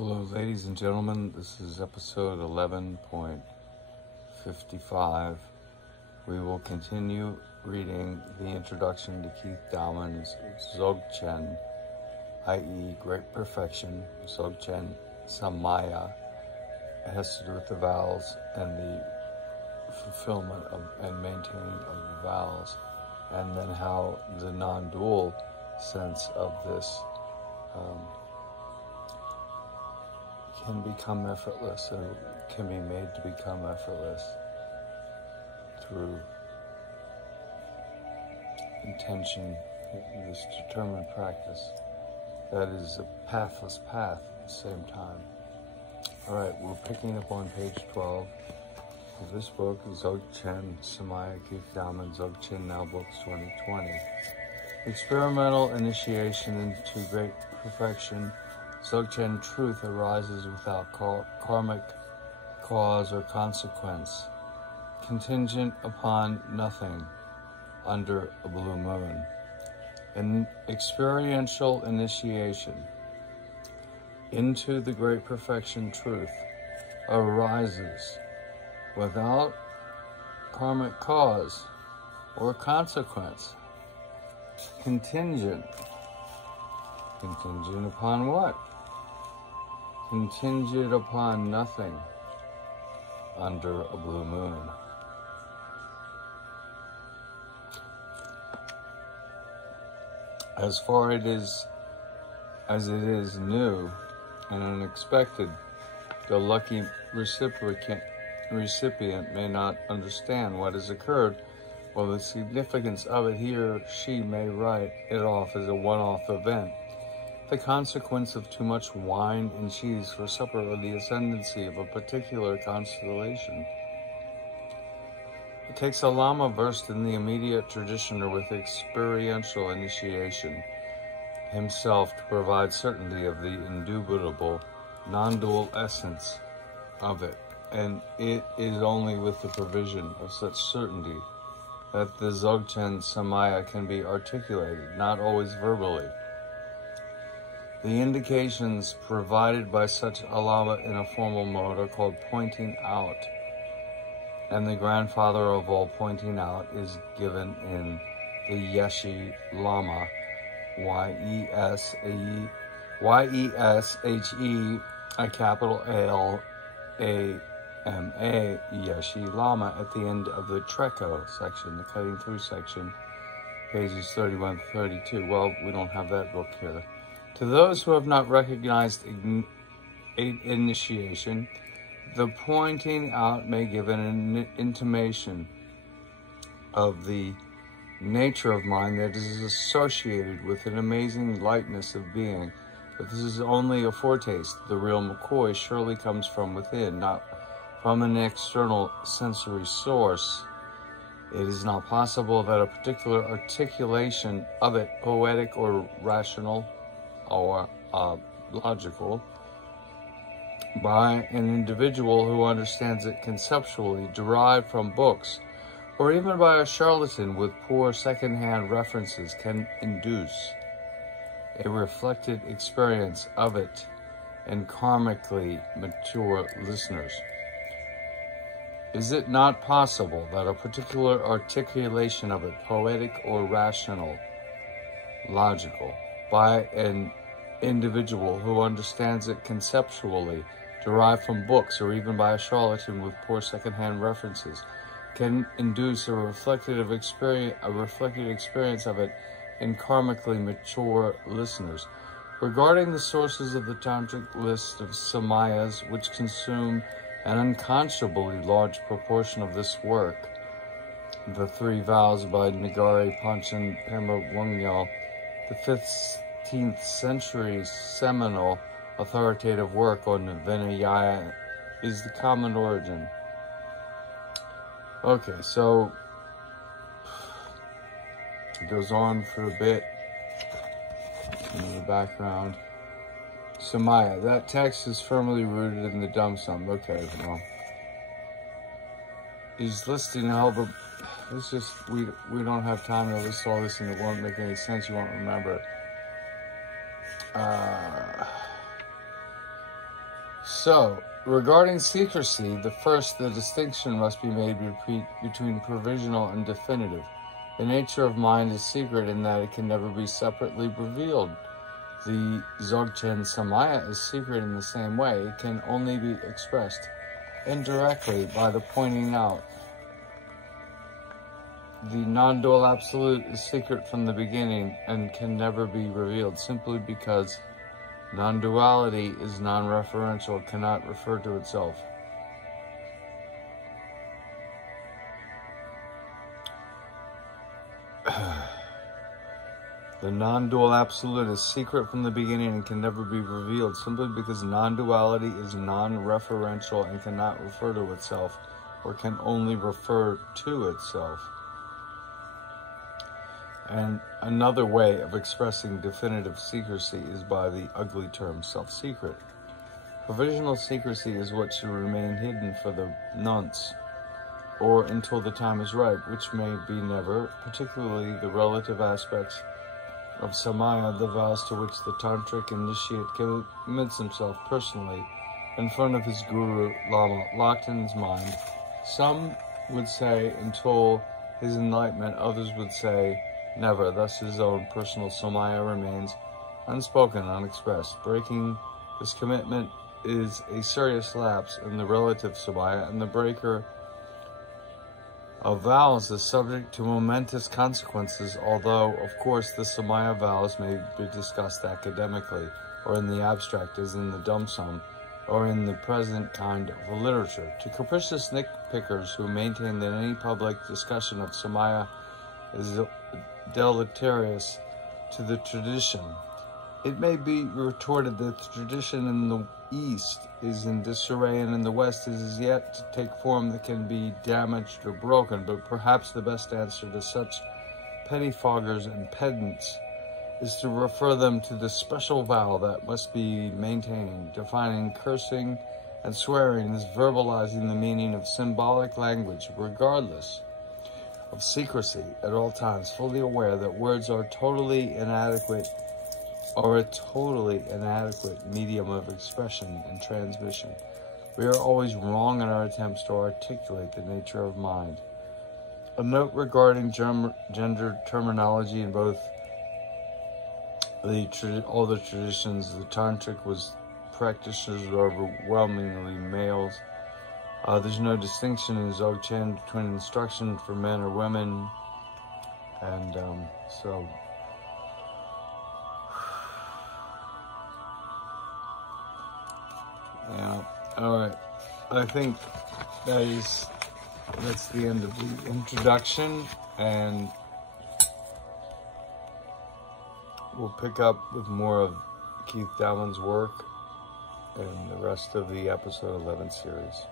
Hello, ladies and gentlemen. This is episode 11.55. We will continue reading the introduction to KEITH.DOWMAN's Dzogchen, i.e. Great Perfection, Dzogchen, Samaya. It has to do with the vowels and the fulfillment of and maintaining of the vowels, and then how the non-dual sense of this can become effortless, or can be made to become effortless through intention, this determined practice that is a pathless path at the same time. All right, we're picking up on page 12 of this book, Dzogchen, Samaya, KEITH.DOWMAN, Dzogchen, Now Books 2020. Experimental initiation into great perfection. Dzogchen truth arises without karmic cause or consequence, contingent upon nothing under a blue moon. An experiential initiation into the great perfection truth arises without karmic cause or consequence, contingent upon what? Contingent upon nothing under a blue moon. As far as it is new and unexpected, the lucky recipient may not understand what has occurred, or the significance of it. He or she may write it off as a one-off event, the consequence of too much wine and cheese for supper, or the ascendancy of a particular constellation. It takes a Lama versed in the immediate tradition or with experiential initiation himself to provide certainty of the indubitable, non-dual essence of it, and it is only with the provision of such certainty that the Dzogchen Samaya can be articulated, not always verbally. The indications provided by such a Lama in a formal mode are called pointing out, and the grandfather of all pointing out is given in the Yeshe Lama, Y-E-S-H-E, a capital L-A-M-A, Yeshe Lama, at the end of the Treco section, the cutting through section, pages 31 to 32. Well, we don't have that book here. To those who have not recognized initiation, the pointing out may give an intimation of the nature of mind that is associated with an amazing lightness of being. But this is only a foretaste. The real McCoy surely comes from within, not from an external sensory source. It is not possible that a particular articulation of it, poetic or rational, or logical, by an individual who understands it conceptually, derived from books, or even by a charlatan with poor second-hand references, can induce a reflected experience of it in karmically mature listeners. Is it not possible that a particular articulation of it, poetic or rational, logical, by an individual who understands it conceptually, derived from books, or even by a charlatan with poor second-hand references, can induce a reflected experience of it in karmically mature listeners? Regarding the sources of the tantric list of samayas, which consume an unconscionably large proportion of this work, the 3 vows by Nagari Panchen Pema Wongyal, the 15th century seminal authoritative work on Vinaya, is the common origin. Okay, so it goes on for a bit in the background. Samaya, that text is firmly rooted in the Dhamma. Okay, well, he's listing all the. It's just we don't have time to list all this, and it won't make any sense. You won't remember it. So, regarding secrecy, the distinction must be made between provisional and definitive. The nature of mind is secret in that it can never be separately revealed. The Dzogchen Samaya is secret in the same way. It can only be expressed indirectly by the pointing out. The non-dual absolute is secret from the beginning and can never be revealed simply because non-duality is non-referential, cannot refer to itself. The non-dual absolute is secret from the beginning and can never be revealed simply because non-duality is non-referential and cannot refer to itself, or can only refer to itself. And another way of expressing definitive secrecy is by the ugly term self-secret. Provisional secrecy is what should remain hidden for the nonce, or until the time is right, which may be never, particularly the relative aspects of Samaya, the vows to which the tantric initiate commits himself personally in front of his guru lama, locked in his mind. Some would say until his enlightenment, others would say never, thus his own personal Samaya remains unspoken, unexpressed. Breaking this commitment is a serious lapse in the relative Samaya, and the breaker of vows is subject to momentous consequences, although, of course, the Samaya vows may be discussed academically, or in the abstract, as in the Dowman'S, or in the present kind of literature. To capricious nitpickers who maintain that any public discussion of Samaya is deleterious to the tradition, it may be retorted that the tradition in the East is in disarray and in the West is yet to take form that can be damaged or broken, but perhaps the best answer to such pettifoggers and pedants is to refer them to the special vow that must be maintained, defining cursing and swearing as verbalizing the meaning of symbolic language, regardless of secrecy at all times, fully aware that words are a totally inadequate medium of expression and transmission. We are always wrong in our attempts to articulate the nature of mind. A note regarding gender terminology in both all the traditions. The tantric practitioners were overwhelmingly males. There's no distinction in Dzogchen between instruction for men or women, and so. Yeah, alright. I think that's the end of the introduction, and we'll pick up with more of Keith Dowman's work in the rest of the episode 11 series.